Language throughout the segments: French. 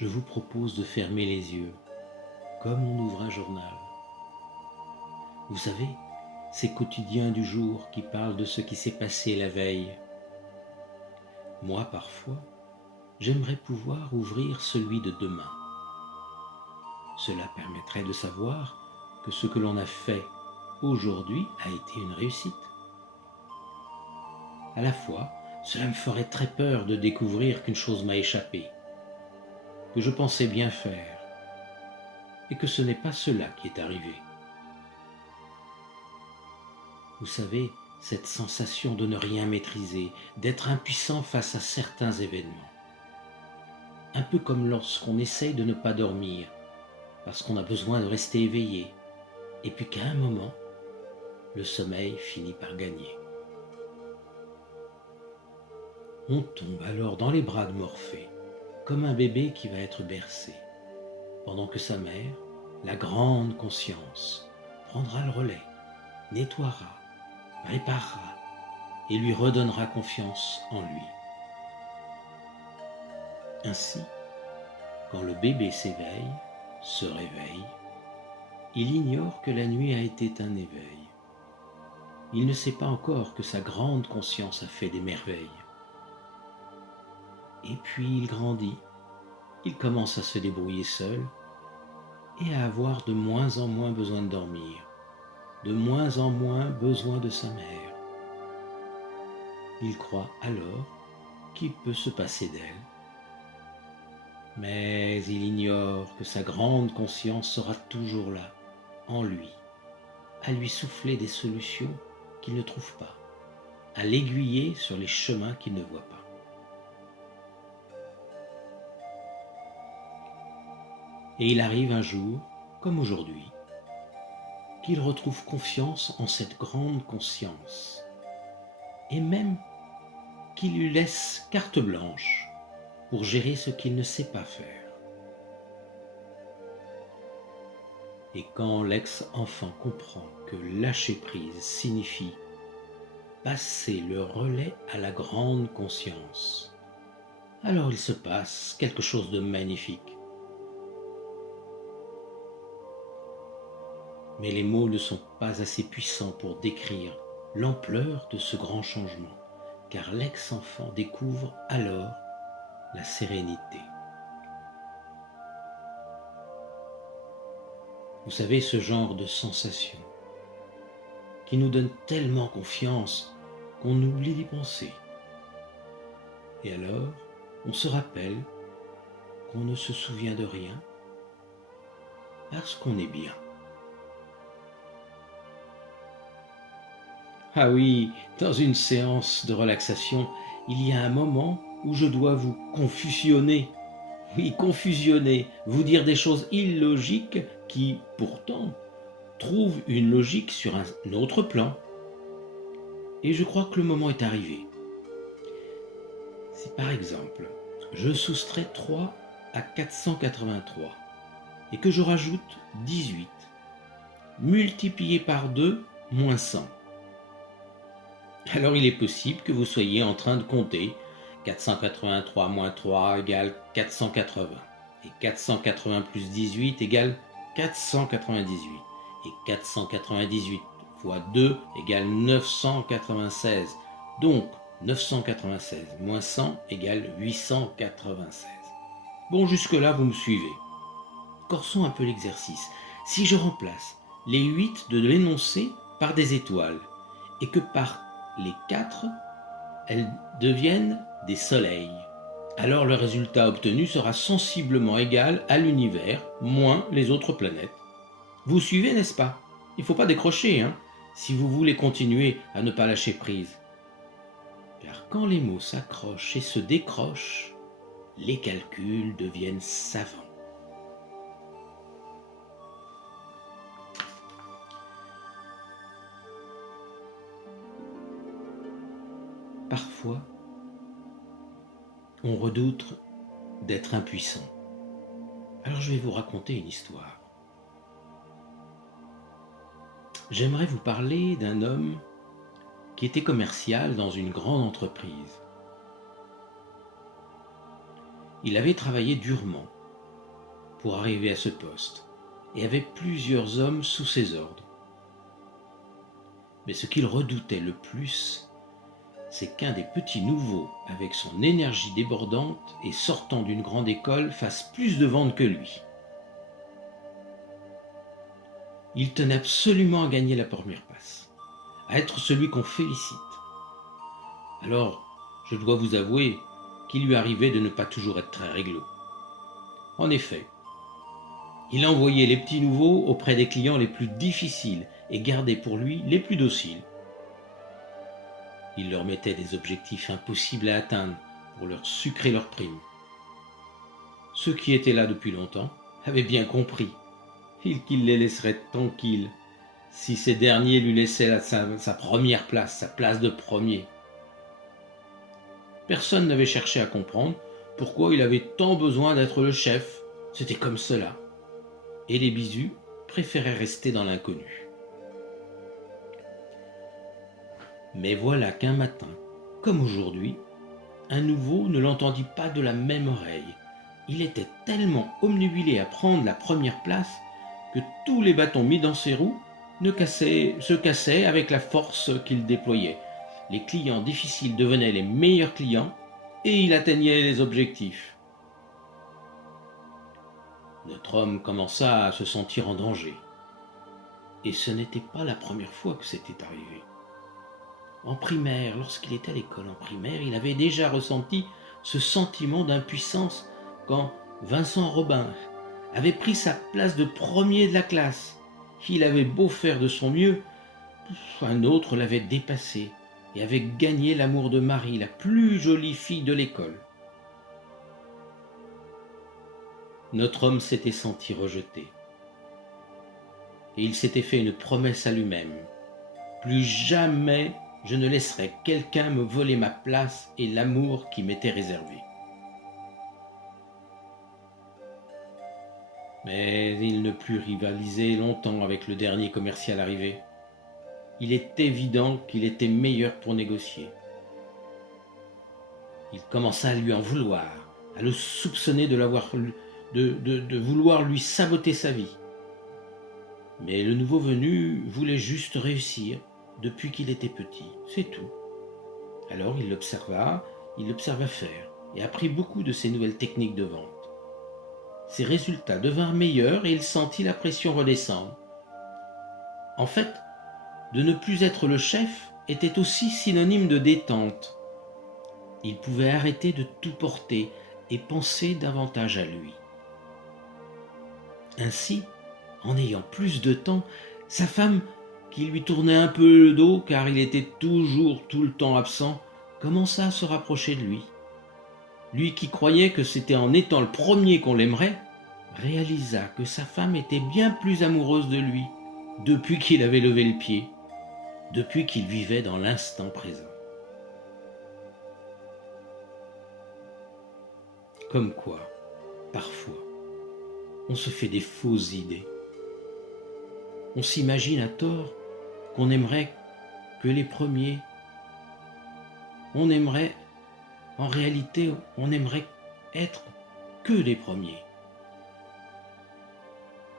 je vous propose de fermer les yeux, comme on ouvre un journal. Vous savez, ces quotidiens du jour qui parlent de ce qui s'est passé la veille. Moi, parfois, j'aimerais pouvoir ouvrir celui de demain. Cela permettrait de savoir que ce que l'on a fait aujourd'hui a été une réussite. À la fois, cela me ferait très peur de découvrir qu'une chose m'a échappé, que je pensais bien faire, et que ce n'est pas cela qui est arrivé. Vous savez, cette sensation de ne rien maîtriser, d'être impuissant face à certains événements. Un peu comme lorsqu'on essaye de ne pas dormir, parce qu'on a besoin de rester éveillé, et puis qu'à un moment, le sommeil finit par gagner. On tombe alors dans les bras de Morphée, comme un bébé qui va être bercé, pendant que sa mère, la grande conscience, prendra le relais, nettoiera, réparera et lui redonnera confiance en lui. Ainsi, quand le bébé s'éveille, se réveille, il ignore que la nuit a été un éveil. Il ne sait pas encore que sa grande conscience a fait des merveilles. Et puis il grandit, il commence à se débrouiller seul et à avoir de moins en moins besoin de dormir, de moins en moins besoin de sa mère. Il croit alors qu'il peut se passer d'elle. Mais il ignore que sa grande conscience sera toujours là, en lui, à lui souffler des solutions qu'il ne trouve pas, à l'aiguiller sur les chemins qu'il ne voit pas. Et il arrive un jour, comme aujourd'hui, qu'il retrouve confiance en cette grande conscience, et même qu'il lui laisse carte blanche pour gérer ce qu'il ne sait pas faire. Et quand l'ex-enfant comprend que lâcher prise signifie passer le relais à la grande conscience, alors il se passe quelque chose de magnifique. Mais les mots ne sont pas assez puissants pour décrire l'ampleur de ce grand changement, car l'ex-enfant découvre alors la sérénité. Vous savez, ce genre de sensation qui nous donne tellement confiance qu'on oublie d'y penser. Et alors, on se rappelle qu'on ne se souvient de rien parce qu'on est bien. Ah oui, dans une séance de relaxation, il y a un moment où je dois vous confusionner. Oui, confusionner, vous dire des choses illogiques qui, pourtant, trouvent une logique sur un autre plan. Et je crois que le moment est arrivé. Si par exemple, je soustrais 3 à 483 et que je rajoute 18, multiplié par 2, moins 100. Alors il est possible que vous soyez en train de compter 483 moins 3 égale 480 et 480 plus 18 égale 498 et 498 fois 2 égale 996. Donc 996 moins 100 égale 896. Bon, jusque-là, vous me suivez. Corsons un peu l'exercice. Si je remplace les 8 de l'énoncé par des étoiles et que par les 4, elles deviennent des soleils, alors le résultat obtenu sera sensiblement égal à l'univers moins les autres planètes. Vous suivez, n'est-ce pas? Il ne faut pas décrocher, si vous voulez continuer à ne pas lâcher prise. Car quand les mots s'accrochent et se décrochent, les calculs deviennent savants. Parfois, on redoute d'être impuissant. Alors je vais vous raconter une histoire. J'aimerais vous parler d'un homme qui était commercial dans une grande entreprise. Il avait travaillé durement pour arriver à ce poste et avait plusieurs hommes sous ses ordres. Mais ce qu'il redoutait le plus, c'est qu'un des petits nouveaux, avec son énergie débordante et sortant d'une grande école, fasse plus de ventes que lui. Il tenait absolument à gagner la première place, à être celui qu'on félicite. Alors, je dois vous avouer qu'il lui arrivait de ne pas toujours être très réglo. En effet, il envoyait les petits nouveaux auprès des clients les plus difficiles et gardait pour lui les plus dociles. Il leur mettait des objectifs impossibles à atteindre pour leur sucrer leurs primes. Ceux qui étaient là depuis longtemps avaient bien compris qu'il les laisserait tranquilles si ces derniers lui laissaient sa première place, sa place de premier. Personne n'avait cherché à comprendre pourquoi il avait tant besoin d'être le chef. C'était comme cela. Et les bisous préféraient rester dans l'inconnu. Mais voilà qu'un matin, comme aujourd'hui, un nouveau ne l'entendit pas de la même oreille. Il était tellement obnubilé à prendre la première place que tous les bâtons mis dans ses roues se cassaient avec la force qu'il déployait. Les clients difficiles devenaient les meilleurs clients et il atteignait les objectifs. Notre homme commença à se sentir en danger. Et ce n'était pas la première fois que c'était arrivé. En primaire, lorsqu'il était à l'école en primaire, il avait déjà ressenti ce sentiment d'impuissance quand Vincent Robin avait pris sa place de premier de la classe. Il avait beau faire de son mieux, un autre l'avait dépassé et avait gagné l'amour de Marie, la plus jolie fille de l'école. Notre homme s'était senti rejeté. Et il s'était fait une promesse à lui-même. Plus jamais je ne laisserai quelqu'un me voler ma place et l'amour qui m'était réservé. Mais il ne put rivaliser longtemps avec le dernier commercial arrivé. Il est évident qu'il était meilleur pour négocier. Il commença à lui en vouloir, à le soupçonner de vouloir lui saboter sa vie. Mais le nouveau venu voulait juste réussir depuis qu'il était petit, c'est tout. Alors il l'observa faire et apprit beaucoup de ses nouvelles techniques de vente. Ses résultats devinrent meilleurs et il sentit la pression redescendre. En fait, de ne plus être le chef était aussi synonyme de détente. Il pouvait arrêter de tout porter et penser davantage à lui. Ainsi, en ayant plus de temps, sa femme, qui lui tournait un peu le dos car il était toujours tout le temps absent, commença à se rapprocher de lui. Lui qui croyait que c'était en étant le premier qu'on l'aimerait, réalisa que sa femme était bien plus amoureuse de lui depuis qu'il avait levé le pied, depuis qu'il vivait dans l'instant présent. Comme quoi, parfois, on se fait des fausses idées. On s'imagine à tort qu'on aimerait que les premiers. En réalité, on aimerait être que les premiers.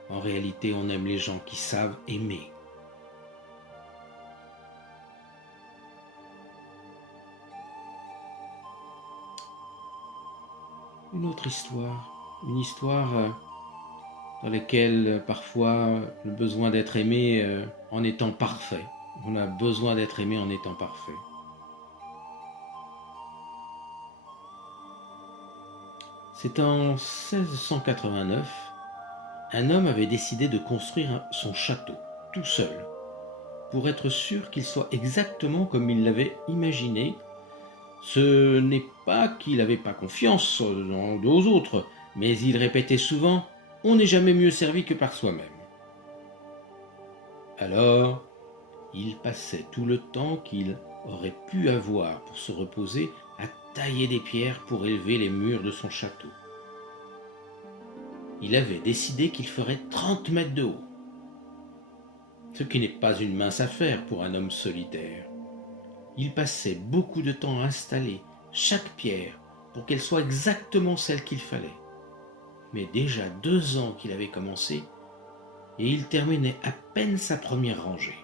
En réalité, on aime les gens qui savent aimer. Une autre histoire, une histoire dans laquelle parfois le besoin d'être aimé en étant parfait. On a besoin d'être aimé en étant parfait. C'est en 1689, un homme avait décidé de construire son château, tout seul, pour être sûr qu'il soit exactement comme il l'avait imaginé. Ce n'est pas qu'il n'avait pas confiance aux autres, mais il répétait souvent « On n'est jamais mieux servi que par soi-même ». Alors, il passait tout le temps qu'il aurait pu avoir pour se reposer à tailler des pierres pour élever les murs de son château. Il avait décidé qu'il ferait 30 mètres de haut, ce qui n'est pas une mince affaire pour un homme solitaire. Il passait beaucoup de temps à installer chaque pierre pour qu'elle soit exactement celle qu'il fallait. mais déjà 2 ans qu'il avait commencé, et il terminait à peine sa première rangée.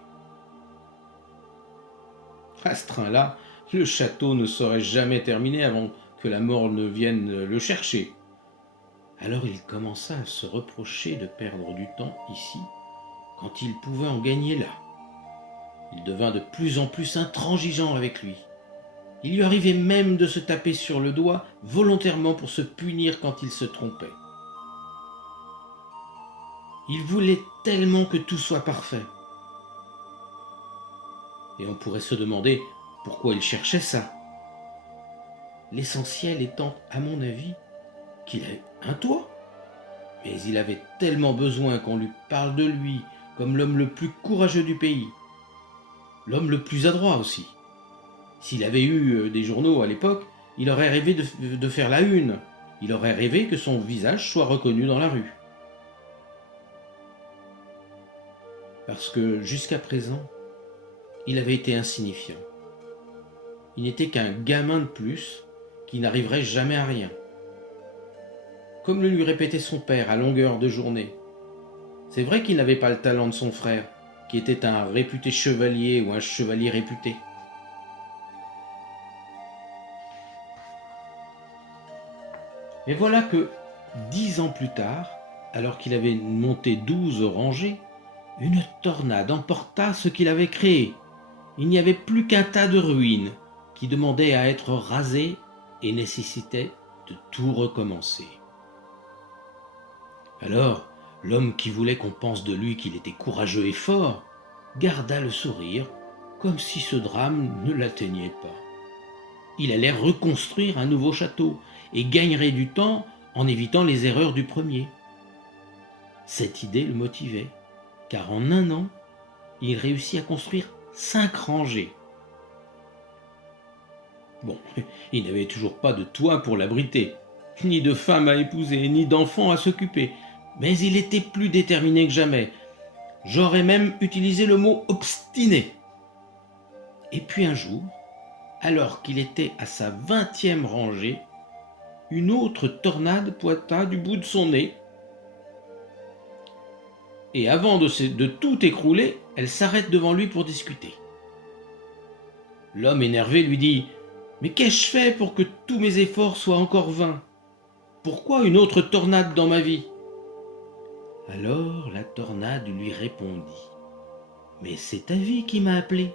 À ce train-là, le château ne serait jamais terminé avant que la mort ne vienne le chercher. Alors il commença à se reprocher de perdre du temps ici, quand il pouvait en gagner là. Il devint de plus en plus intransigeant avec lui. Il lui arrivait même de se taper sur le doigt volontairement pour se punir quand il se trompait. Il voulait tellement que tout soit parfait. Et on pourrait se demander pourquoi il cherchait ça. L'essentiel étant, à mon avis, qu'il ait un toit. Mais il avait tellement besoin qu'on lui parle de lui comme l'homme le plus courageux du pays. L'homme le plus adroit aussi. S'il avait eu des journaux à l'époque, il aurait rêvé de faire la une. Il aurait rêvé que son visage soit reconnu dans la rue. Parce que jusqu'à présent, il avait été insignifiant. Il n'était qu'un gamin de plus qui n'arriverait jamais à rien. Comme le lui répétait son père à longueur de journée. C'est vrai qu'il n'avait pas le talent de son frère, qui était un réputé chevalier ou un chevalier réputé. Mais voilà que, 10 ans plus tard, alors qu'il avait monté 12 rangées, une tornade emporta ce qu'il avait créé. Il n'y avait plus qu'un tas de ruines qui demandaient à être rasées et nécessitaient de tout recommencer. Alors, l'homme qui voulait qu'on pense de lui qu'il était courageux et fort, garda le sourire, comme si ce drame ne l'atteignait pas. Il allait reconstruire un nouveau château et gagnerait du temps en évitant les erreurs du premier. Cette idée le motivait, car en 1 an, il réussit à construire 5 rangées. Bon, il n'avait toujours pas de toit pour l'abriter, ni de femme à épouser, ni d'enfants à s'occuper, mais il était plus déterminé que jamais. J'aurais même utilisé le mot obstiné. Et puis un jour, alors qu'il était à sa 20e rangée, une autre tornade pointa du bout de son nez. Et avant de tout écrouler, elle s'arrête devant lui pour discuter. L'homme énervé lui dit « Mais qu'ai-je fait pour que tous mes efforts soient encore vains? Pourquoi une autre tornade dans ma vie ?» Alors la tornade lui répondit « Mais c'est ta vie qui m'a appelé.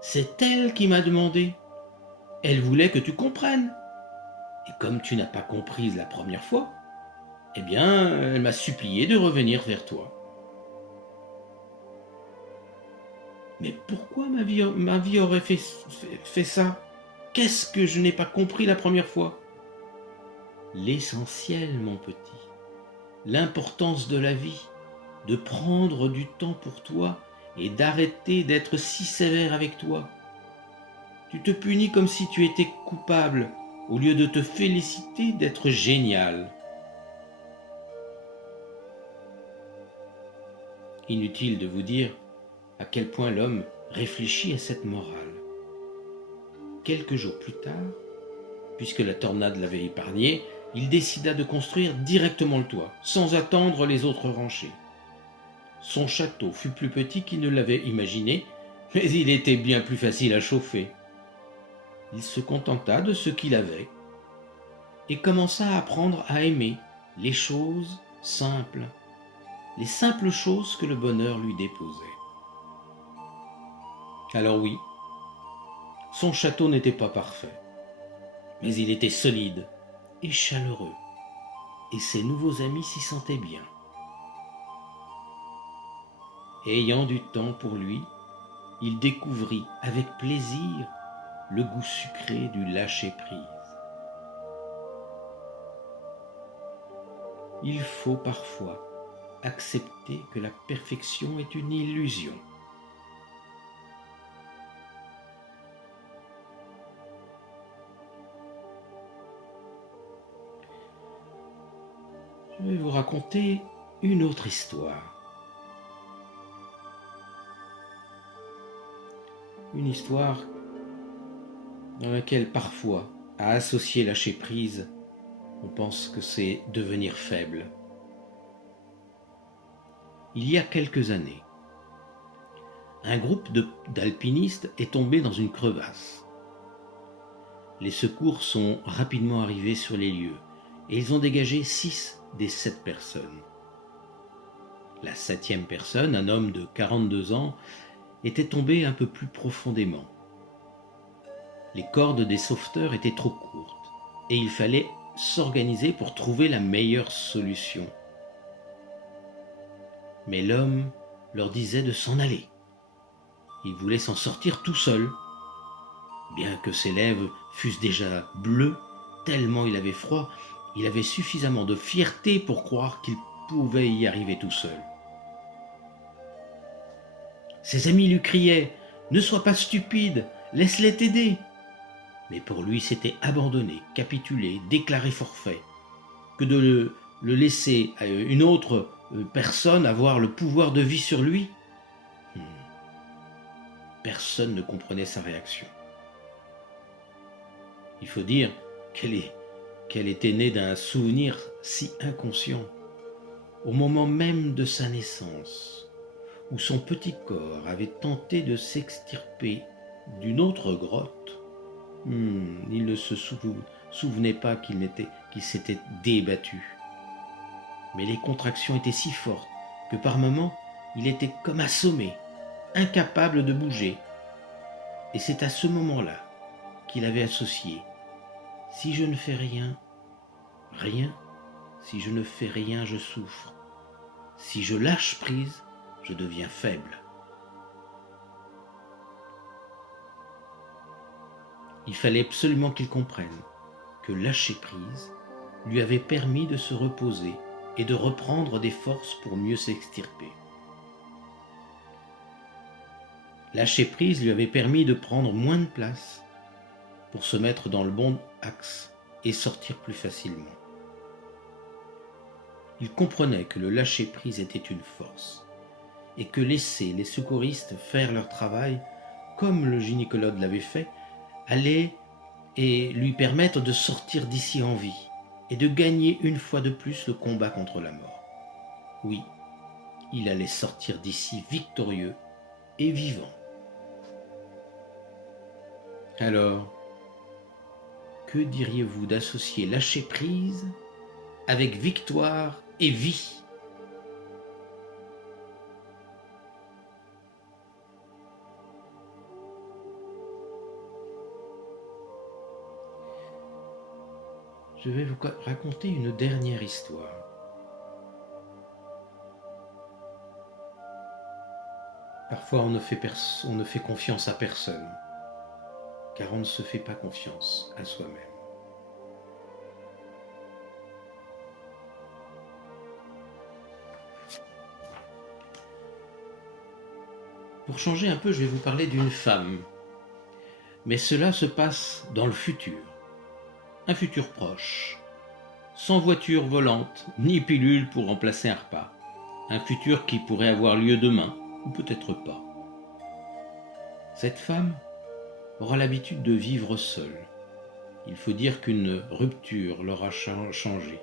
C'est elle qui m'a demandé. Elle voulait que tu comprennes. Et comme tu n'as pas compris la première fois, eh bien, elle m'a supplié de revenir vers toi. » Mais pourquoi ma vie aurait fait ça? Qu'est-ce que je n'ai pas compris la première fois? L'essentiel, mon petit, l'importance de la vie, de prendre du temps pour toi et d'arrêter d'être si sévère avec toi. Tu te punis comme si tu étais coupable, au lieu de te féliciter d'être génial. Inutile de vous dire à quel point l'homme réfléchit à cette morale. Quelques jours plus tard, puisque la tornade l'avait épargné, il décida de construire directement le toit, sans attendre les autres rangées. Son château fut plus petit qu'il ne l'avait imaginé, mais il était bien plus facile à chauffer. Il se contenta de ce qu'il avait et commença à apprendre à aimer les choses simples, les simples choses que le bonheur lui déposait. Alors oui, son château n'était pas parfait, mais il était solide et chaleureux, et ses nouveaux amis s'y sentaient bien. Ayant du temps pour lui, il découvrit avec plaisir le goût sucré du lâcher-prise. Il faut parfois accepter que la perfection est une illusion. Je vais vous raconter une autre histoire. Une histoire dans laquelle parfois, à associer lâcher prise, on pense que c'est devenir faible. Il y a quelques années, un groupe d'alpinistes est tombé dans une crevasse. Les secours sont rapidement arrivés sur les lieux et ils ont dégagé 6 des 7 personnes. La 7e personne, un homme de 42 ans, était tombé un peu plus profondément. Les cordes des sauveteurs étaient trop courtes et il fallait s'organiser pour trouver la meilleure solution. Mais l'homme leur disait de s'en aller. Il voulait s'en sortir tout seul. Bien que ses lèvres fussent déjà bleues, tellement il avait froid, il avait suffisamment de fierté pour croire qu'il pouvait y arriver tout seul. Ses amis lui criaient « Ne sois pas stupide, laisse-les t'aider !» Mais pour lui, c'était abandonner, capituler, déclarer forfait, que de le laisser à une autre personne avoir le pouvoir de vie sur lui. Personne ne comprenait sa réaction. Il faut dire qu'elle était née d'un souvenir si inconscient, au moment même de sa naissance, où son petit corps avait tenté de s'extirper d'une autre grotte. Il ne se souvenait pas qu'il s'était débattu. Mais les contractions étaient si fortes que par moments, il était comme assommé, incapable de bouger. Et c'est à ce moment-là qu'il avait associé « Si je ne fais rien, rien. Si je ne fais rien, je souffre. Si je lâche prise, je deviens faible. » Il fallait absolument qu'il comprenne que lâcher prise lui avait permis de se reposer et de reprendre des forces pour mieux s'extirper. Lâcher prise lui avait permis de prendre moins de place pour se mettre dans le bon axe et sortir plus facilement. Il comprenait que le lâcher prise était une force et que laisser les secouristes faire leur travail comme le gynécologue l'avait fait allait et lui permettre de sortir d'ici en vie et de gagner une fois de plus le combat contre la mort. Oui, il allait sortir d'ici victorieux et vivant. Alors, que diriez-vous d'associer lâcher prise avec victoire et vie ? Je vais vous raconter une dernière histoire. Parfois, on ne fait confiance à personne, car on ne se fait pas confiance à soi-même. Pour changer un peu, je vais vous parler d'une femme. Mais cela se passe dans le futur. Un futur proche. Sans voiture volante, ni pilule pour remplacer un repas. Un futur qui pourrait avoir lieu demain, ou peut-être pas. Cette femme aura l'habitude de vivre seule. Il faut dire qu'une rupture l'aura changée.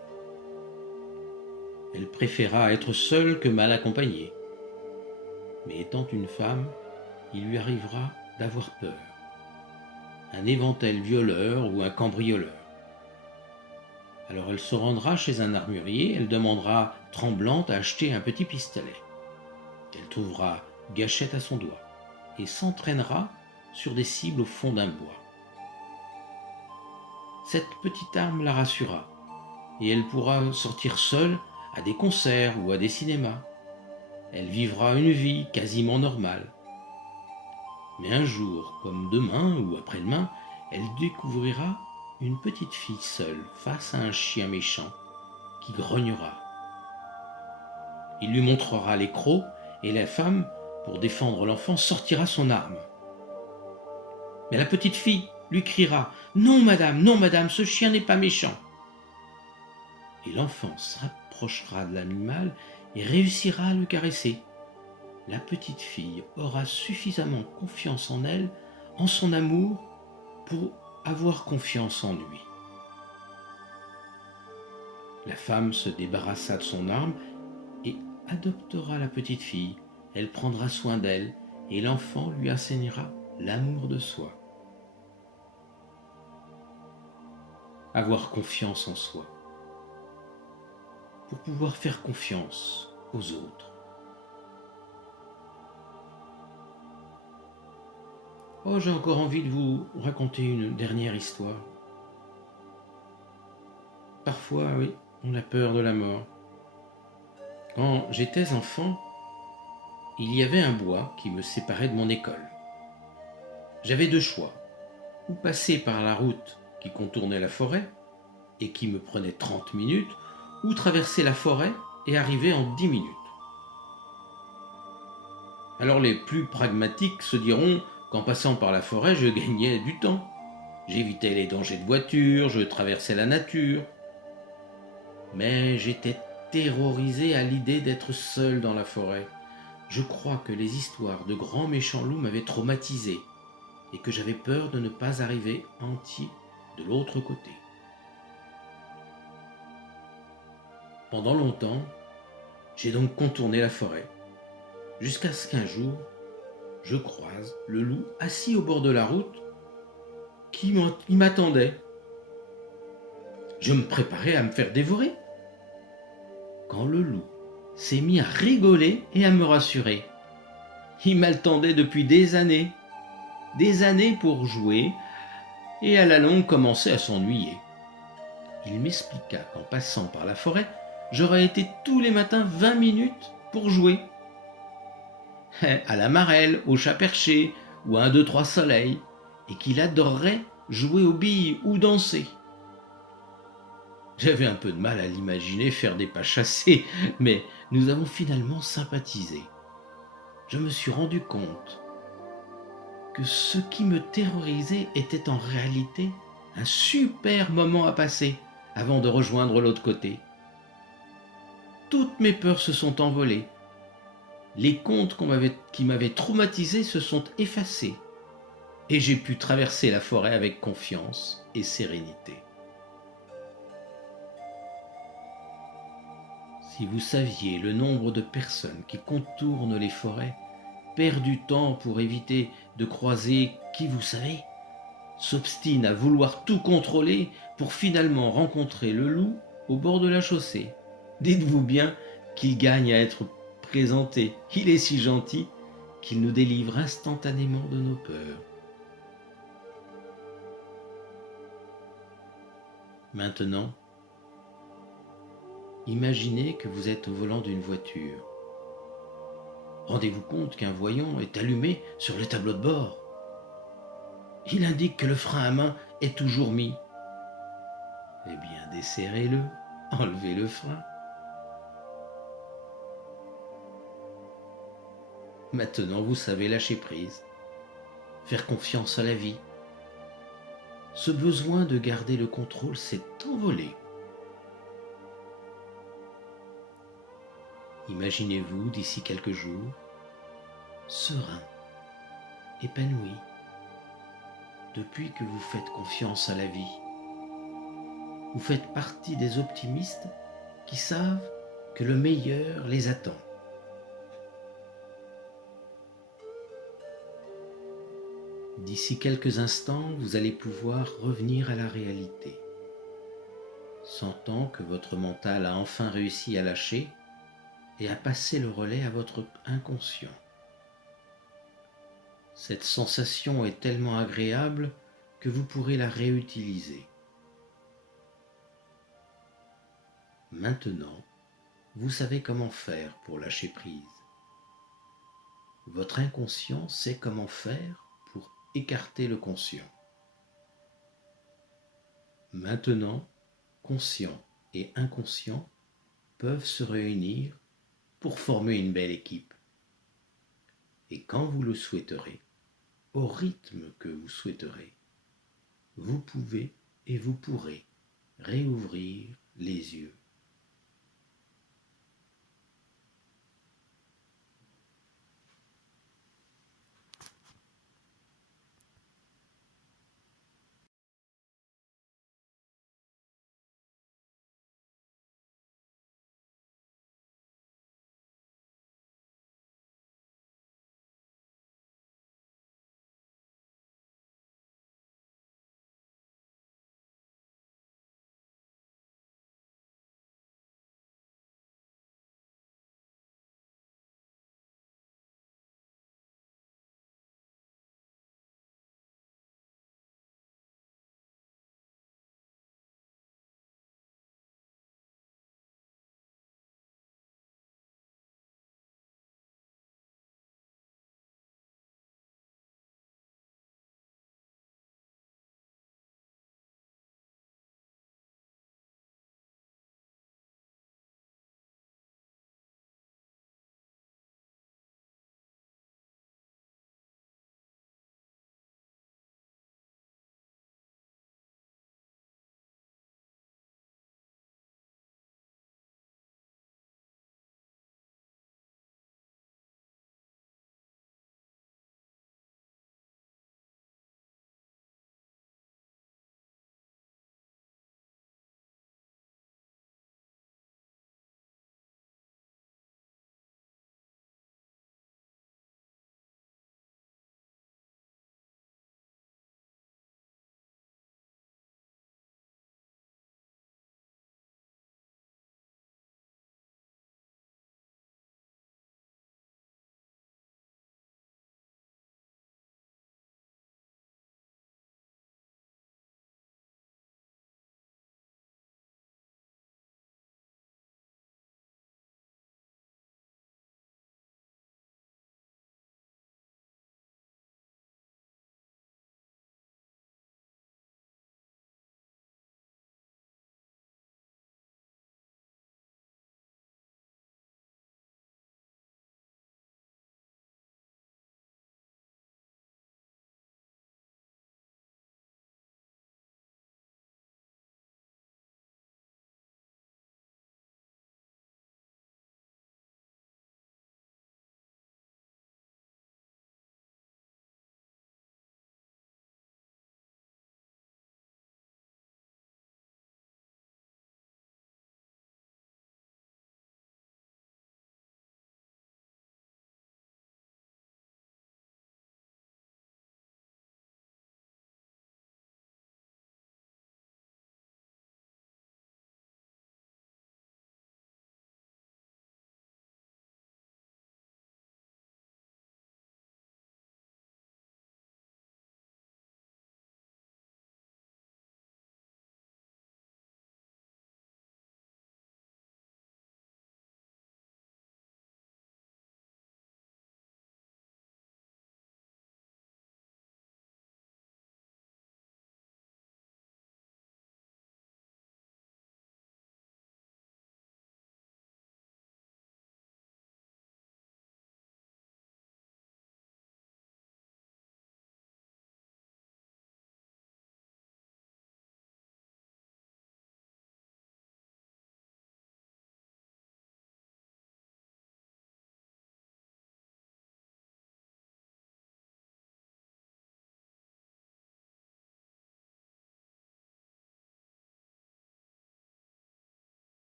Elle préféra être seule que mal accompagnée. Mais étant une femme, il lui arrivera d'avoir peur. Un éventuel violeur ou un cambrioleur. Alors elle se rendra chez un armurier, elle demandera, tremblante, à acheter un petit pistolet. Elle trouvera gâchette à son doigt et s'entraînera sur des cibles au fond d'un bois. Cette petite arme la rassura et elle pourra sortir seule à des concerts ou à des cinémas. Elle vivra une vie quasiment normale. Mais un jour, comme demain ou après-demain, elle découvrira une petite fille seule face à un chien méchant qui grognera. Il lui montrera les crocs et la femme, pour défendre l'enfant, sortira son arme. Mais la petite fille lui criera « Non madame, ce chien n'est pas méchant !» Et l'enfant s'approchera de l'animal et réussira à le caresser. La petite fille aura suffisamment confiance en elle, en son amour, pour avoir confiance en lui. La femme se débarrassa de son arme et adoptera la petite fille. Elle prendra soin d'elle et l'enfant lui enseignera l'amour de soi. Avoir confiance en soi pour pouvoir faire confiance aux autres. Oh, j'ai encore envie de vous raconter une dernière histoire. Parfois, oui, on a peur de la mort. Quand j'étais enfant, il y avait un bois qui me séparait de mon école. J'avais deux choix, ou passer par la route qui contournait la forêt et qui me prenait 30 minutes, ou traverser la forêt et arriver en 10 minutes. Alors les plus pragmatiques se diront qu'en passant par la forêt, je gagnais du temps. J'évitais les dangers de voiture, je traversais la nature. Mais j'étais terrorisé à l'idée d'être seul dans la forêt. Je crois que les histoires de grands méchants loups m'avaient traumatisé et que j'avais peur de ne pas arriver entier de l'autre côté. Pendant longtemps, j'ai donc contourné la forêt, jusqu'à ce qu'un jour, je croise le loup assis au bord de la route qui m'attendait. Je me préparais à me faire dévorer, quand le loup s'est mis à rigoler et à me rassurer. Il m'attendait depuis des années pour jouer, et à la longue commençait à s'ennuyer. Il m'expliqua qu'en passant par la forêt, j'aurais été tous les matins 20 minutes pour jouer. À la marelle, au chat perché ou à 1, 2, 3 soleil, et qu'il adorerait jouer aux billes ou danser. J'avais un peu de mal à l'imaginer faire des pas chassés, mais nous avons finalement sympathisé. Je me suis rendu compte que ce qui me terrorisait était en réalité un super moment à passer avant de rejoindre l'autre côté. Toutes mes peurs se sont envolées. Les contes qui m'avaient traumatisé se sont effacés et j'ai pu traverser la forêt avec confiance et sérénité. Si vous saviez le nombre de personnes qui contournent les forêts, perdent du temps pour éviter de croiser qui vous savez, s'obstinent à vouloir tout contrôler pour finalement rencontrer le loup au bord de la chaussée. Dites-vous bien qu'il gagne à être présenté. Il est si gentil qu'il nous délivre instantanément de nos peurs. Maintenant, imaginez que vous êtes au volant d'une voiture. Rendez-vous compte qu'un voyant est allumé sur le tableau de bord. Il indique que le frein à main est toujours mis. Eh bien, desserrez-le, enlevez le frein. Maintenant, vous savez lâcher prise, faire confiance à la vie. Ce besoin de garder le contrôle s'est envolé. Imaginez-vous d'ici quelques jours, serein, épanoui, depuis que vous faites confiance à la vie. Vous faites partie des optimistes qui savent que le meilleur les attend. D'ici quelques instants, vous allez pouvoir revenir à la réalité, sentant que votre mental a enfin réussi à lâcher et à passer le relais à votre inconscient. Cette sensation est tellement agréable que vous pourrez la réutiliser. Maintenant, vous savez comment faire pour lâcher prise. Votre inconscient sait comment faire pour écarter le conscient. Maintenant, conscient et inconscient peuvent se réunir pour former une belle équipe. Et quand vous le souhaiterez, au rythme que vous souhaiterez, vous pouvez et vous pourrez réouvrir les yeux.